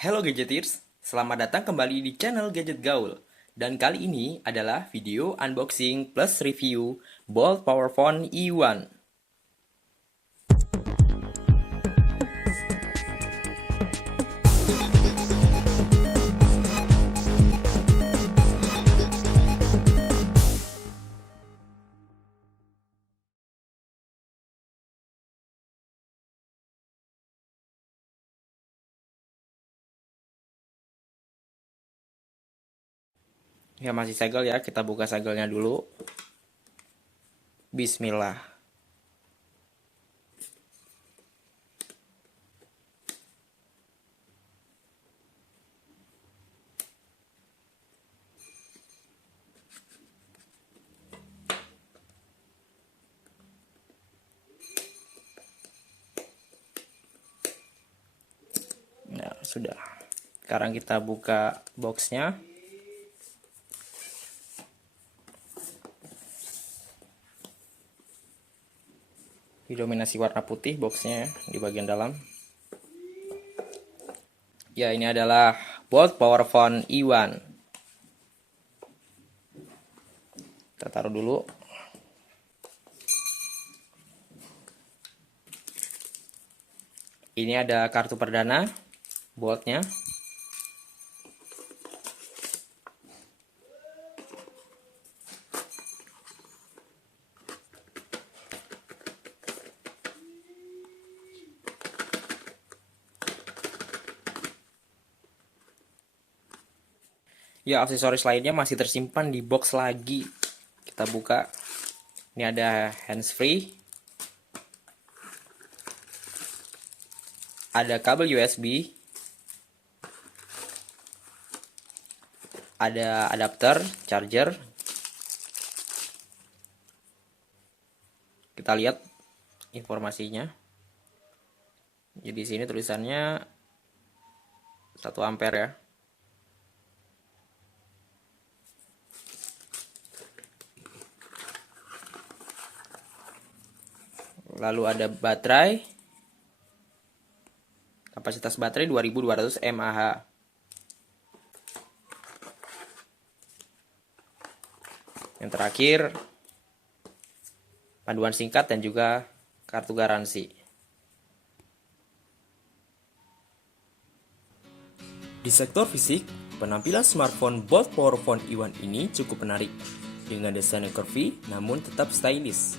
Halo Gadgeters, selamat datang kembali di channel Gadget Gaul. Dan kali ini adalah video unboxing plus review Bolt Powerphone E1. Ya masih segel ya, kita buka segelnya dulu. Bismillah. Nah, sudah. Sekarang kita buka boxnya. Didominasi warna putih boxnya di bagian dalam. Ya, ini adalah Bolt Powerphone E1. Kita taruh dulu. Ini ada kartu perdana Boltnya. Ya, aksesoris lainnya masih tersimpan di box lagi. Kita buka. Ini ada handsfree. Ada kabel USB. Ada adapter, charger. Kita lihat informasinya. Jadi di sini tulisannya 1 ampere ya. Lalu ada baterai. Kapasitas baterai 2200 mAh. Yang terakhir, panduan singkat dan juga kartu garansi. Di sektor fisik, penampilan smartphone Bolt Powerphone E1 ini cukup menarik. Dengan desain yang curvy namun tetap stylish.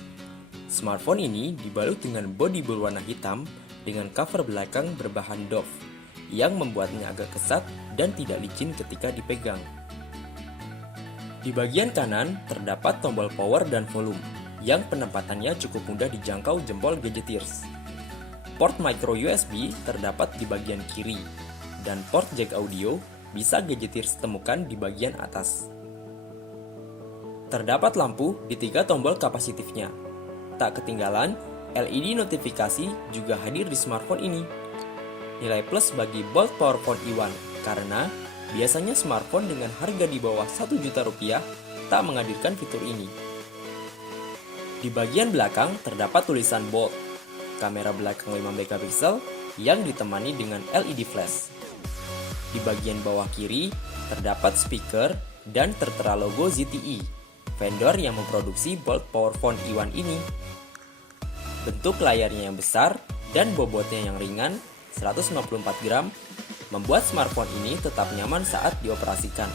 Smartphone ini dibalut dengan bodi berwarna hitam dengan cover belakang berbahan doff yang membuatnya agak kesat dan tidak licin ketika dipegang. Di bagian kanan terdapat tombol power dan volume yang penempatannya cukup mudah dijangkau jempol gadgeters. Port micro USB terdapat di bagian kiri dan port jack audio bisa gadgeters temukan di bagian atas. Terdapat lampu di 3 tombol kapasitifnya. Tak ketinggalan, LED notifikasi juga hadir di smartphone ini. Nilai plus bagi Bolt Powerphone E1 karena biasanya smartphone dengan harga di bawah 1 juta rupiah tak menghadirkan fitur ini. Di bagian belakang terdapat tulisan Bolt, kamera belakang 5 megapiksel yang ditemani dengan LED flash. Di bagian bawah kiri terdapat speaker dan tertera logo ZTE, vendor yang memproduksi Bolt Powerphone E1 ini. Bentuk layarnya yang besar dan bobotnya yang ringan, 154 gram, membuat smartphone ini tetap nyaman saat dioperasikan.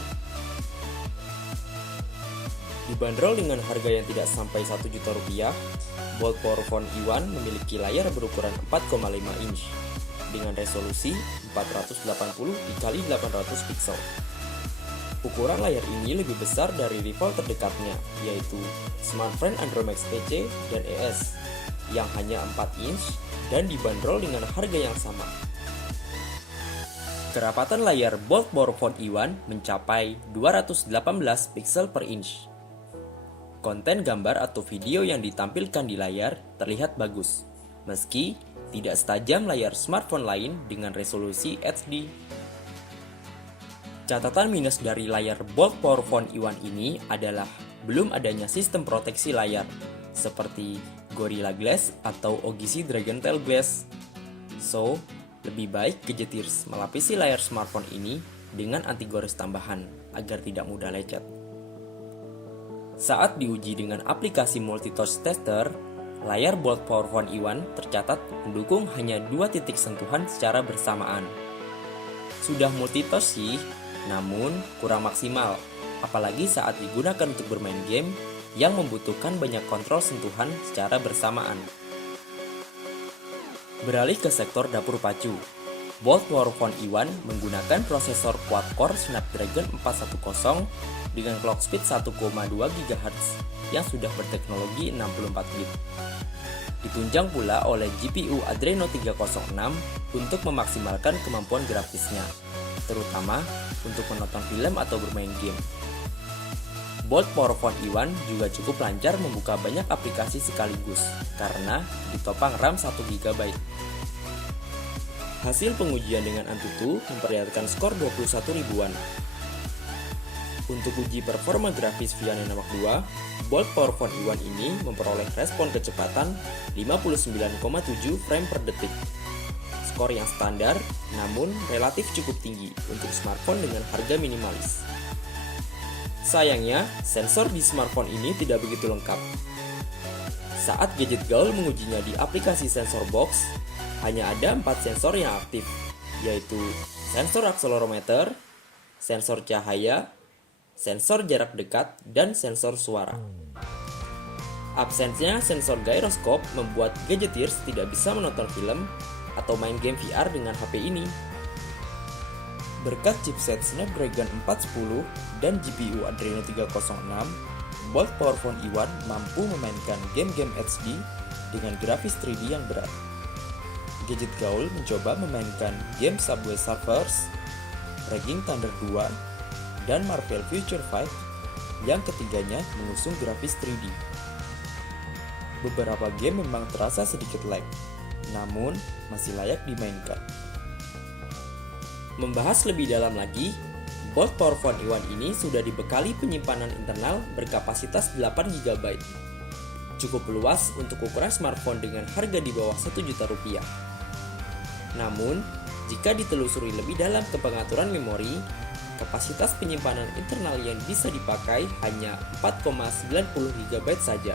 Dibanderol dengan harga yang tidak sampai 1 juta rupiah, Bolt Powerphone E1 memiliki layar berukuran 4,5 inch dengan resolusi 480x800 pixel. Ukuran layar ini lebih besar dari rival terdekatnya, yaitu smartphone Android Max PC dan ES, yang hanya 4 inch dan dibanderol dengan harga yang sama. Kerapatan layar Bolt Powerphone E1 mencapai 218 pixel per inch. Konten gambar atau video yang ditampilkan di layar terlihat bagus, meski tidak setajam layar smartphone lain dengan resolusi HD. Catatan minus dari layar Bolt Powerphone E1 ini adalah belum adanya sistem proteksi layar, seperti Gorilla Glass atau Ogyssey Dragon Tail Glass. So, Lebih baik Gadgetirs melapisi layar smartphone ini dengan anti-gores tambahan agar tidak mudah lecet. Saat diuji dengan aplikasi multitouch tester, layar Bolt Powerphone E1 tercatat mendukung hanya 2 titik sentuhan secara bersamaan. Sudah multitouch sih, namun kurang maksimal, apalagi saat digunakan untuk bermain game yang membutuhkan banyak kontrol sentuhan secara bersamaan. Beralih ke sektor dapur pacu, Bolt Powerphone E1 menggunakan prosesor quad-core Snapdragon 410 dengan clock speed 1,2 GHz yang sudah berteknologi 64 bit. Ditunjang pula oleh GPU Adreno 306 untuk memaksimalkan kemampuan grafisnya, terutama untuk menonton film atau bermain game. Bolt Powerphone E1 juga cukup lancar membuka banyak aplikasi sekaligus karena ditopang RAM 1 GB. Hasil pengujian dengan Antutu memperlihatkan skor 21 ribuan. Untuk uji performa grafis via Nanomark 2, Bolt Powerphone E1 ini memperoleh respon kecepatan 59,7 frame per detik. Skor yang standar, namun relatif cukup tinggi untuk smartphone dengan harga minimalis. Sayangnya, sensor di smartphone ini tidak begitu lengkap. Saat Gadget Gaul mengujinya di aplikasi Sensor Box, hanya ada 4 sensor yang aktif, yaitu sensor akselerometer, sensor cahaya, sensor jarak dekat, dan sensor suara. Absensinya sensor gyroscope membuat Gadgetirs tidak bisa menonton film atau main game VR dengan HP ini. Berkat chipset Snapdragon 410 dan GPU Adreno 306, Bolt Powerphone E1 mampu memainkan game-game HD dengan grafis 3D yang berat. Gadget Gaul mencoba memainkan game Subway Surfers, Raging Thunder 2, dan Marvel Future Fight yang ketiganya mengusung grafis 3D. Beberapa game memang terasa sedikit lag, namun masih layak dimainkan. Membahas lebih dalam lagi, Bolt Powerphone E1 ini sudah dibekali penyimpanan internal berkapasitas 8 GB. Cukup luas untuk ukuran smartphone dengan harga di bawah 1 juta rupiah. Namun, jika ditelusuri lebih dalam ke pengaturan memori, kapasitas penyimpanan internal yang bisa dipakai hanya 4,90 GB saja.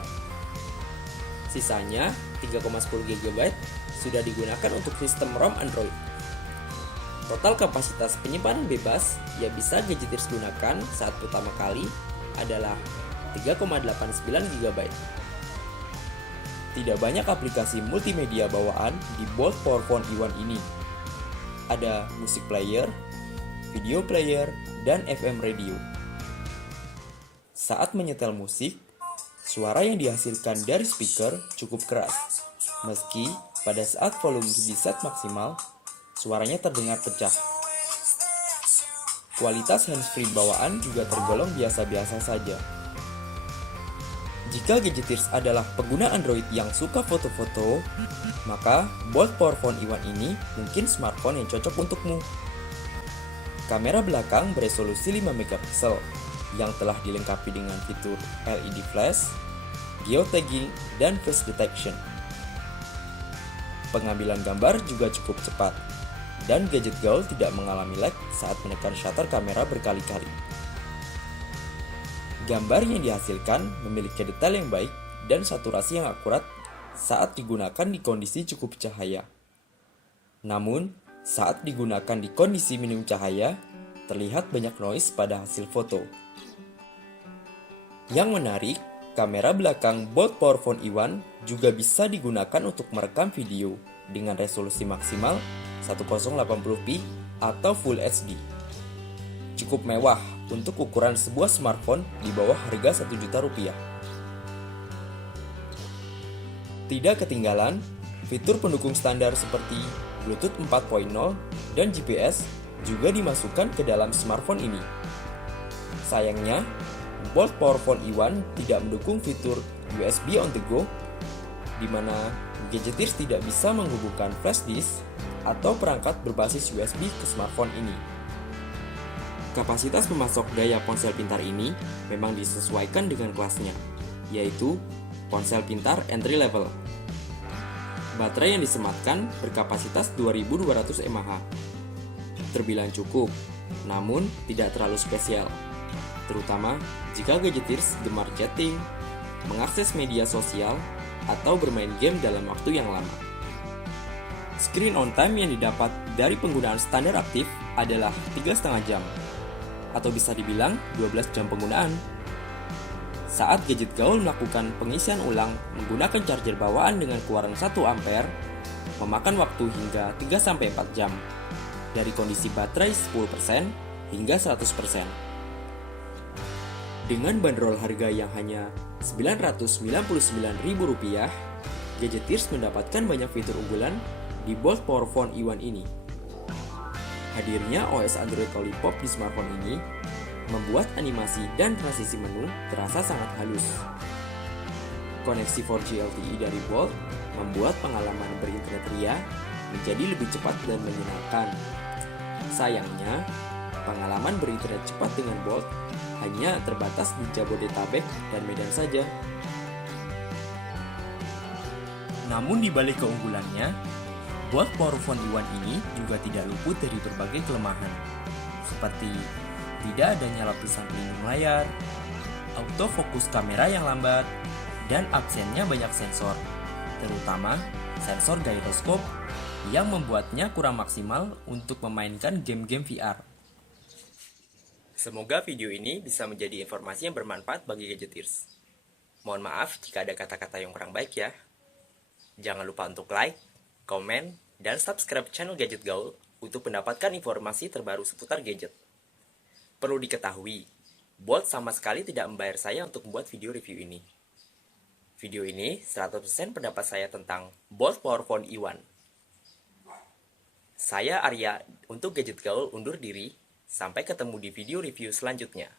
Sisanya, 3,10 GB sudah digunakan untuk sistem ROM Android. Total kapasitas penyimpanan bebas yang bisa Gadgetirs gunakan saat pertama kali adalah 3,89 GB. Tidak banyak aplikasi multimedia bawaan di Bolt Powerphone E1 ini. Ada music player, video player, dan FM radio. Saat menyetel musik, suara yang dihasilkan dari speaker cukup keras. Meski pada saat volume di set maksimal, suaranya terdengar pecah. Kualitas handsfree bawaan juga tergolong biasa-biasa saja. Jika Gadgetirs adalah pengguna Android yang suka foto-foto, maka Bolt Powerphone E1 ini mungkin smartphone yang cocok untukmu. Kamera belakang beresolusi 5 megapiksel yang telah dilengkapi dengan fitur LED flash, geotagging, dan face detection. Pengambilan gambar juga cukup cepat, dan Gadget Gaul tidak mengalami lag saat menekan shutter kamera berkali-kali. Gambar yang dihasilkan memiliki detail yang baik dan saturasi yang akurat saat digunakan di kondisi cukup cahaya. Namun, saat digunakan di kondisi minim cahaya, terlihat banyak noise pada hasil foto. Yang menarik, kamera belakang Bolt Powerphone E1 juga bisa digunakan untuk merekam video dengan resolusi maksimal 1080p atau Full HD. Cukup mewah untuk ukuran sebuah smartphone di bawah harga 1 juta rupiah. Tidak ketinggalan, fitur pendukung standar seperti Bluetooth 4.0 dan GPS juga dimasukkan ke dalam smartphone ini. Sayangnya, Bolt Powerphone E1 tidak mendukung fitur USB on the go, di mana Gadgetirs tidak bisa menghubungkan flash disk atau perangkat berbasis USB ke smartphone ini. Kapasitas pemasok daya ponsel pintar ini memang disesuaikan dengan kelasnya, yaitu ponsel pintar entry level. Baterai yang disematkan berkapasitas 2200 mAh. Terbilang cukup, namun tidak terlalu spesial. Terutama jika gadgeteers gemar chatting, mengakses media sosial, atau bermain game dalam waktu yang lama. Screen on time yang didapat dari penggunaan standar aktif adalah 3,5 jam, atau bisa dibilang 12 jam penggunaan. Saat gadget gaul melakukan pengisian ulang menggunakan charger bawaan dengan keluaran 1 ampere, memakan waktu hingga 3-4 jam, dari kondisi baterai 10% hingga 100%. Dengan bandrol harga yang hanya Rp999.000, gadgeteers mendapatkan banyak fitur unggulan di Bolt Powerphone E1 ini. Hadirnya OS Android Lollipop di smartphone ini membuat animasi dan transisi menu terasa sangat halus. Koneksi 4G LTE dari Bolt membuat pengalaman berinternet ria menjadi lebih cepat dan menyenangkan. Sayangnya, pengalaman berinternet cepat dengan Bolt hanya terbatas di Jabodetabek dan Medan saja. Namun di balik keunggulannya, Bolt Powerphone E1 ini juga tidak luput dari berbagai kelemahan, seperti tidak adanya lapisan pelindung layar, autofokus kamera yang lambat, dan absennya banyak sensor, terutama sensor gyroscope yang membuatnya kurang maksimal untuk memainkan game-game VR. Semoga video ini bisa menjadi informasi yang bermanfaat bagi gadgeteers. Mohon maaf jika ada kata-kata yang kurang baik ya. Jangan lupa untuk like, komen, dan subscribe channel Gadget Gaul untuk mendapatkan informasi terbaru seputar gadget. Perlu diketahui, Bolt sama sekali tidak membayar saya untuk membuat video review ini. Video ini 100% pendapat saya tentang Bolt Powerphone E1. Saya Arya untuk Gadget Gaul undur diri. Sampai ketemu di video review selanjutnya.